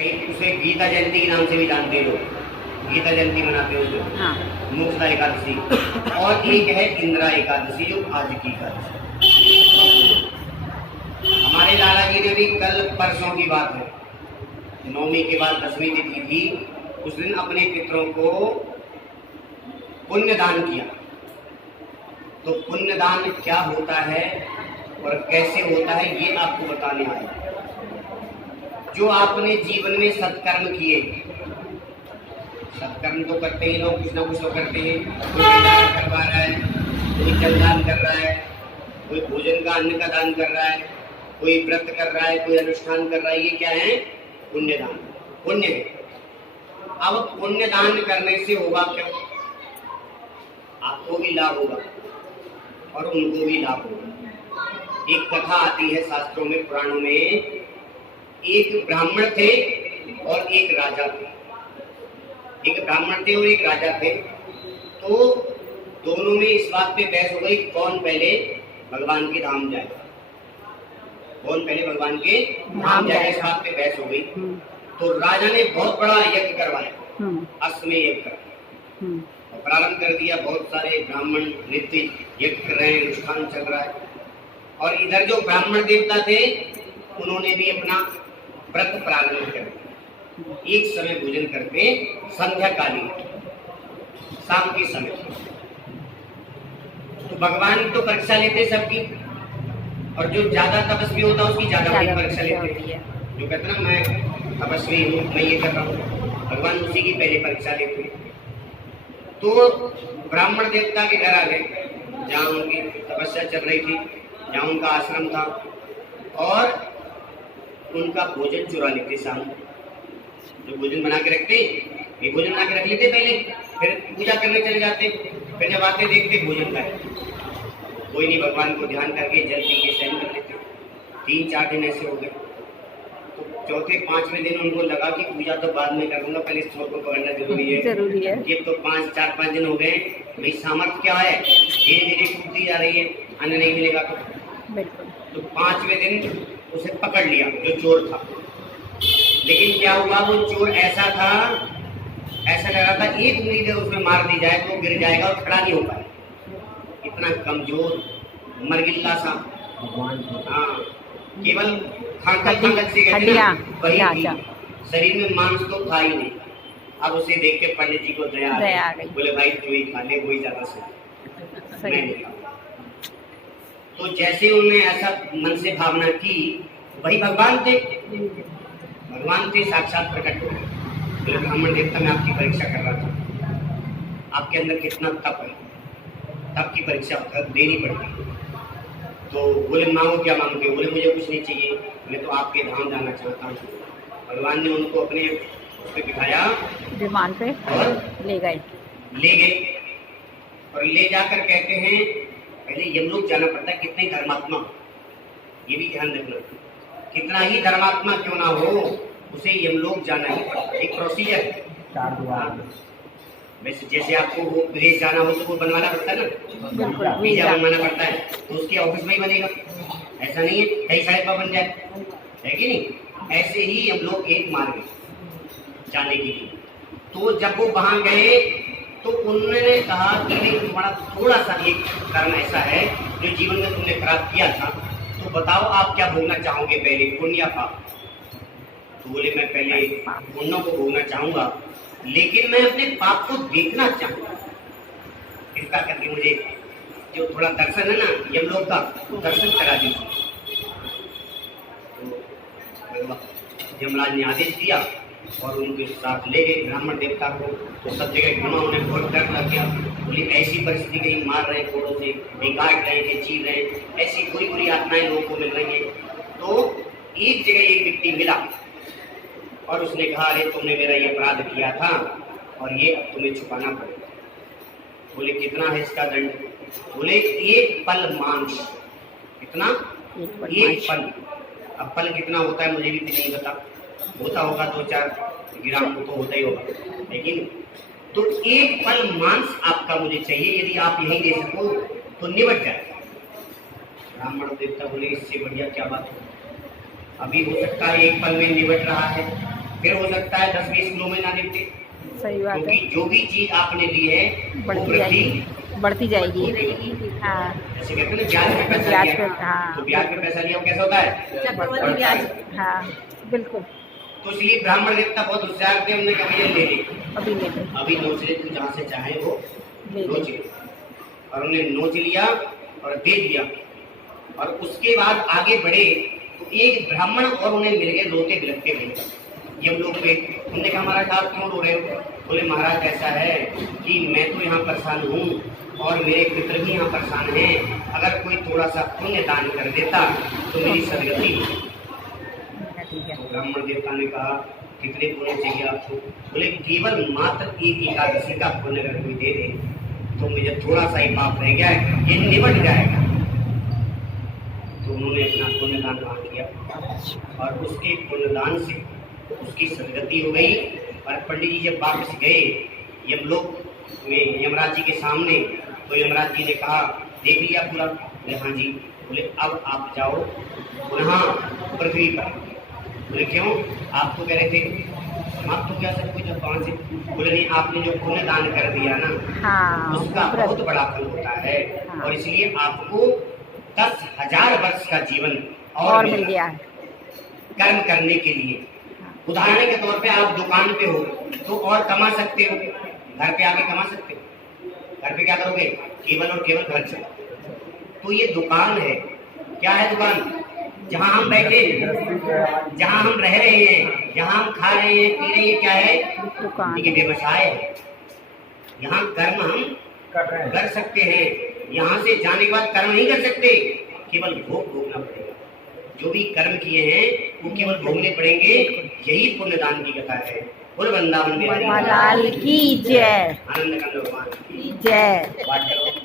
कई उसे गीता जयंती के नाम से भी जानते लोग, गीता जयंती मनाते हो जो हाँ। मोक्षदा एकादशी, और एक है इंदिरा एकादशी जो आज की एकादशी। हमारे लाला जी ने भी कल परसों की बात है, नौमी के बाद 10वीं तिथि थी, उस दिन अपने पितरों को पुण्य दान किया। तो पुण्य दान क्या होता है और कैसे होता है ये आपको बताने आया। जो आपने जीवन में सत्कर्म किए, सत्कर्म तो करते ही लोग, कुछ ना कुछ तो करते हैं, कोई भंडारा करवा रहा है, कोई जलदान कर रहा है, कोई भोजन का अन्न का दान कर रहा है, कोई व्रत कर रहा है, कोई अनुष्ठान कर रहा है, ये क्या है? पुण्य दान, पुण्य है। अब पुण्य दान करने से होगा क्या? आपको भी लाभ होगा और उनको भी लाभ होगा। एक कथा आती है शास्त्रों में, पुराणों में, एक ब्राह्मण थे और एक राजा थे। एक ब्राह्मण थे और एक राजा थे। तो दोनों में इस बात पे बहस हो गई कौन पहले भगवान के धाम जाए, कौन पहले भगवान के धाम जाए, इस बात पे बहस हो गई। तो राजा ने बहुत बड़ा यज्ञ करवाया, अश्वमेध यज्ञ करवाया और प्रारंभ कर दिया। बहुत सारे ब्राह्मण नित्य यज्ञ कर रहे हैं, अनुष्ठान चल रहा है। और इधर जो ब्राह्मण देवता थे उन्होंने भी अपना व्रत प्रारंभ कर दिया। एक समय भोजन करते, संध्या कालीन, शाम के समय। तो भगवान तो परीक्षा लेते सबकी, और जो ज्यादा तपस्वी होता है उसकी ज्यादा बड़ी परीक्षा लेते हैं। जो कहते ना मैं तपस्वी हूँ, मैं ये कर रहा हूँ, भगवान उसी की पहले परीक्षा लेते हैं। तो ब्राह्मण देवता के घर आ गए जहाँ उनकी तपस्या चल रही थी, जहाँ उनका आश्रम था, और उनका भोजन चुरा लेते। शाम जो भोजन बना के रखते, ये भोजन बना के रख लेते पहले, फिर पूजा करने चले जाते, फिर जब आते देखते भोजन का कोई नहीं, भगवान को ध्यान करके जल पी के शयन कर लेते। 3-4 दिन ऐसे हो गए। तो चौथे 5वें दिन उनको लगा कि पूजा तो बाद में करूंगा, पहले स्टोर को पकड़ना जरूरी है। ये तो 4-5 दिन हो गए, भाई सामर्थ्य क्या है, धीरे धीरे टूटती जा रही है, अन्न नहीं मिलेगा तो 5वें दिन उसे पकड़ लिया जो चोर था। लेकिन क्या हुआ, वो चोर ऐसा था, ऐसा लगा था एक उंगली अगर उसमें मार दी जाए तो गिर जाएगा और खड़ा नहीं हो पाएगा, इतना कमजोर मरगिल्ला सा। हाँ, केवल खांगत से वही, शरीर में मांस तो था ही नहीं। अब उसे देख के पंडित जी को दया आ गई, बोले भाई तू ही खा ले, वही ज्यादा सही, मैं नहीं खाऊंगा। तो जैसे उन्होंने ऐसा मन से भावना की, वही भगवान थे, भगवान थे साक्षात प्रकट हुए। बोले ब्राह्मण देवता मैं आपकी परीक्षा कर रहा था, आपके अंदर कितना तप है, तप की परीक्षा देनी पड़ती। तो बोले मांगो क्या मांगते हो? बोले मुझे कुछ नहीं चाहिए, मैं तो आपके धाम जाना चाहता हूँ। भगवान ने उनको अपने उस पे बिठाया विमान पे और ले गए और ले जाकर कहते हैं पहले यमलोक जाना पड़ता है। कितने धर्मात्मा, ये भी ध्यान रखना, कितना ही धर्मात्मा क्यों ना हो उसे यमलोक जाना ही पड़ता है, एक प्रोसीजर है। वैसे जैसे आपको वो विदेश जाना हो तो वो बनवाना पड़ता है ना, वीजा बनवाना पड़ता है, तो उसके ऑफिस में ही बनेगा, ऐसा नहीं है कई साइड पर बन जाए, है कि नहीं? ऐसे ही हम लोग एक मार्ग है जाने के लिए। तो जब वो वहां गए तो उन्होंने कहा कि नहीं तुम्हारा थोड़ा सा एक कर्म ऐसा है जो जीवन में तुमने प्राप्त किया था, तो बताओ आप क्या भोगना चाहोगे पहले, पुण्य या पाप? तो बोले मैं पहले पुण्यों को भोगना चाहूंगा, लेकिन मैं अपने पाप को देखना चाहूंगा। कृपा करके मुझे जो थोड़ा दर्शन है ना यमलोक का, दर्शन करा दीजिए। तो यमराज ने आदेश दिया और उनके साथ ले गए ब्राह्मण देवता को। तो सब जगह घुमा, उन्हें बहुत डर लग गया। बोले ऐसी परिस्थिति कहीं मार रहे हैं, घोड़ों से काट रहे हैं, चीर रहे हैं, ऐसी बुरी बुरी आत्माएं लोगों को मिल रही हैं। तो एक जगह एक व्यक्ति मिला और उसने कहा अरे तुमने मेरा ये अपराध किया था और ये अब तुम्हें छुपाना पड़ेगा। बोले कितना है इसका दंड? बोले 1 पल मांस। कितना? 1 पल। अब पल कितना होता है मुझे भी नहीं पता, होता होगा 2-4 ग्राम तो होता ही होगा, लेकिन तो 1 पल मांस आपका मुझे चाहिए, यदि आप यही दे सको तो निबट जाए। ब्राह्मण देवता बोले इससे बढ़िया क्या बात है, अभी हो सकता है 1 पल में निबट रहा है, फिर हो सकता है 10-20 किलो में ना निपटे, सही बात है, क्योंकि जो भी चीज आपने दी है वो बढ़ती वृद्धि बढ़ती जाएगी। हाँ, जैसे कहते हैं ना ब्याज पे पैसा ब्याज लिया, पे, हाँ। तो ब्याज पे पैसा लिया वो कैसा होता है? चक्रवृद्धि ब्याज। हाँ बिल्कुल। तो इसलिए ब्राह्मण देवता बहुत होशियार थे, उन्होंने कहा भैया ले ले, अभी ले लो, अभी नोच ले, तू जहाँ से चाहे वो ले नोच ले। और उन्होंने नोच लिया और दे दिया। और उसके बाद आगे बढ़े तो एक ब्राह्मण और उन्हें मिल गए रोते बिलखते हुए यमलोक पे। उन्होंने कहा महाराज आप क्यों रो रहे हो? बोले महाराज ऐसा है कि मैं तो यहाँ परेशान हूँ और मेरे पितर भी यहाँ परेशान हैं, अगर कोई थोड़ा सा पुण्य दान कर देता तो मेरी सदगति होती। ठीक है। तो ब्राह्मण देवता ने कहा कितने पुण्य चाहिए आपको? बोले केवल मात्र एक एकादशी का पुण्य अगर कोई दे दे तो मुझे थोड़ा सा ही पाप रह गया है, ये निबट जाएगा। तो उन्होंने अपना पुण्यदान दान किया और उसके पुण्यदान से उसकी सदगति हो गई। और पंडित जी जब वापस गए यमलोक में यमराज जी के सामने, तो यमराज जी ने कहा देख लिया पूरा? बोले हाँ जी। बोले अब आप जाओ पुनः पृथ्वी पर। बोले क्यों? आप तो कह रहे थे समाप्त हो गया सब कुछ, अब कहाँ से? बोले नहीं, आपने जो पुण्य दान कर दिया ना, हाँ, उसका बहुत बड़ा फल होता है। हाँ। और इसलिए आपको 10,000 वर्ष का जीवन और मिल गया है। कर्म करने के लिए। उदाहरण के तौर पे आप दुकान पे हो तो और कमा सकते हो, घर पे आके कमा सकते हो। घर पे क्या करोगे? केवल और केवल खर्च। तो ये दुकान है, क्या है दुकान? जहाँ हम बैठे, जहाँ हम रह रहे हैं, जहाँ हम खा रहे हैं, पी रहे हैं, क्या है? दुकान। ये व्यवसाय है। यहाँ कर्म हम कर सकते हैं, यहाँ से जाने के बाद कर्म नहीं कर सकते, केवल भोग भोगना पड़ेगा। जो भी कर्म किए हैं वो केवल भोगने पड़ेंगे। यही पुण्यदान की कथा है। बोल वृंदावन बिहारी लाल की जय, आनंद कंद भगवान की जय। पाठ करो।